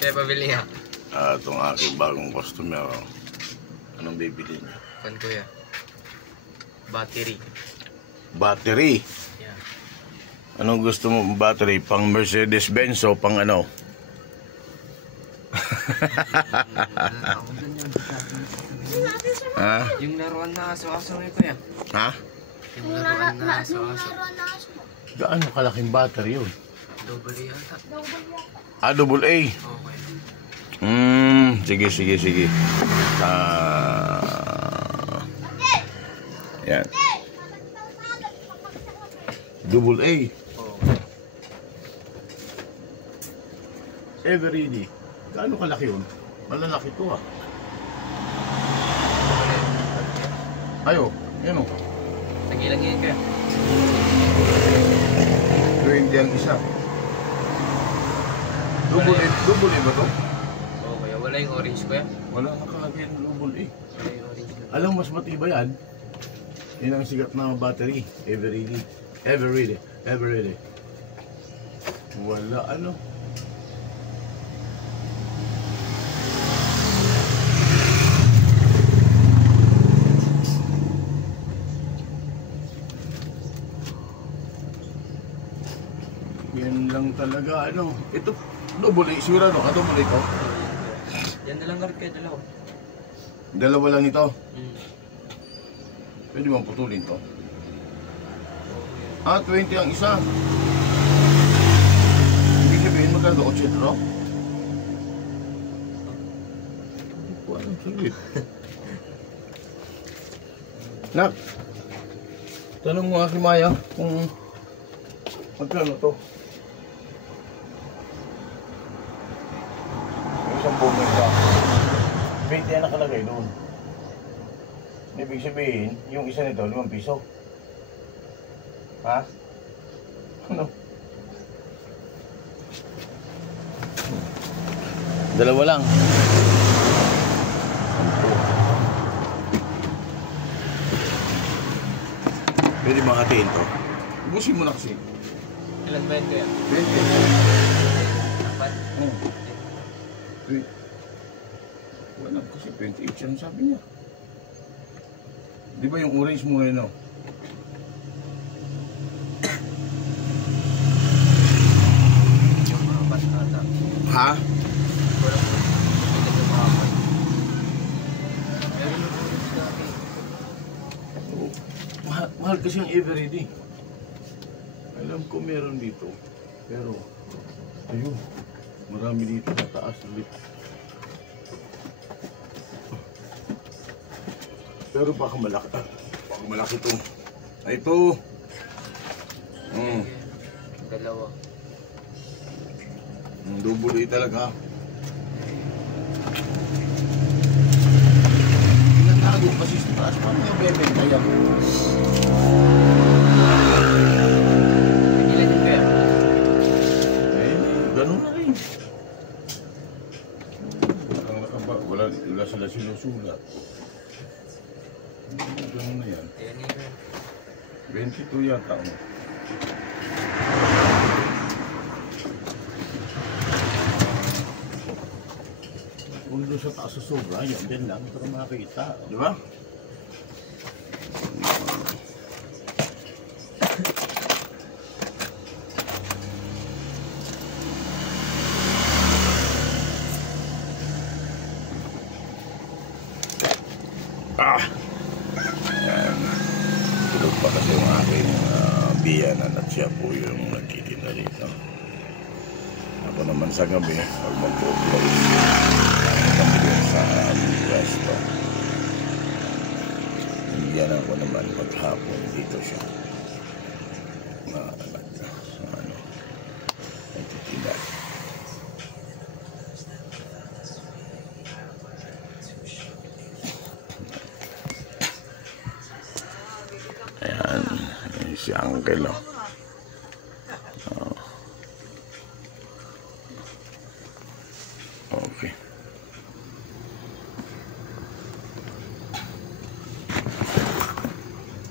Kaya pabili ha. Itong aking bagong customer. Anong bibili niya? Pan kuya. Battery. Battery? Yeah. Anong gusto mo battery? Pang Mercedes-Benz o pang ano? Ha? Yung laruan na aso-aso ngayon kuya. Ha? Yung laruan na aso-aso. Gaano kalaking battery yun? Double A yata. Double A? Okay. Sige. Yan. Double A. Everready. Gaano kalaki yun? Malalaki to ah. Ayo, yan o. Nagilang yan kuya. 20 ang isa. Double A ba to? Oo kuya, wala yung orange kuya. Wala nakalagay ng double A. Wala yung orange kuya. Alam mas matibay yan. Yan ang sigat na battery. Everready. Wala ano. Yan lang talaga ano. Ito double A siguro no. Double A to. Yan na lang kaya dalawa. Dalawa lang ito. Pwede bang putulin to? 20 ang isa. Ibig sabihin magkano 8 no? Walang saglit. Nak, tanong mo nga si Maya kung magkano to? Yung isang bumay ka. 20 yan nakalagay doon. Ibig sabihin, yung isa nito, 5 piso. Ha? Ano? Dalawa lang. Pwede mga hatiin to. Ubusin mo na kasi. Ilan ba yan kuya? 20. Apat? Wait. Wala kasi 28 yan sabi niya. Di ba yung orange mo ngayon, no? Yung mga apat ata. Ha? Wala po. Hindi yung mga apat. Meron yung orange dati. Mahal kasi yung everyday. Alam ko meron dito. Pero, ayun. Marami dito sa taas ulit. Pero baka malaki ito. Ay ito. Dalawa. Double A talaga. Pinatago kasi sa taas. Paano yung bebenta yan? Ilan yung kaya? Ganun na rin. Wala sila sinusulat. Ganun na yan. Ayan yun. 22 yata mo. Kung doon sa taas sa sobra, yan din lang para makita. Di ba? Ayan. Tulog pa kasi yung aking biyanan at siya po yung nagtitinda dito. Ako naman sa gabi, pag mag-close, kami din sa resto. Yung biyanan ko naman maghapon dito siya. Nagtitinda. Ayan, si Uncle, oh. Okay.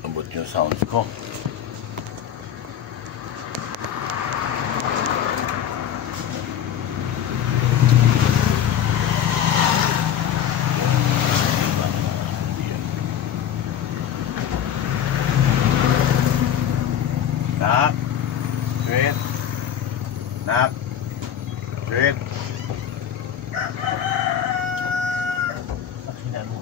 Abot yung sounds ko. Good. Pakinggan mo.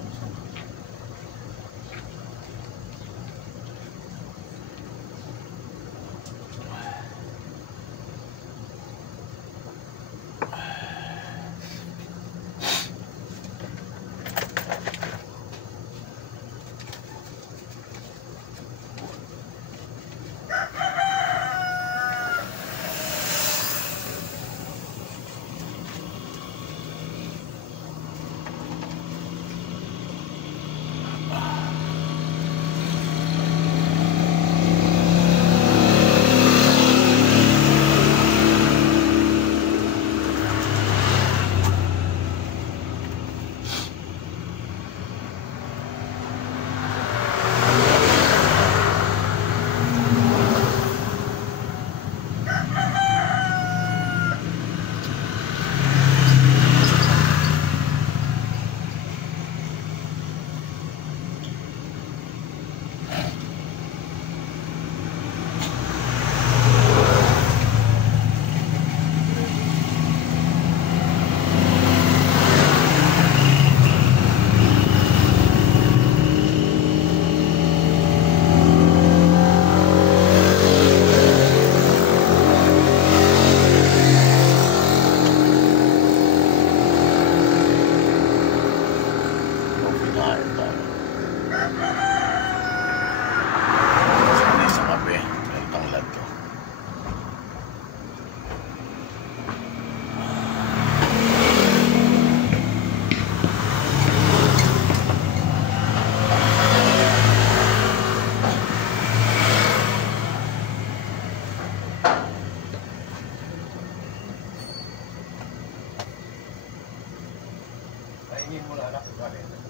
Kainin mo na anak.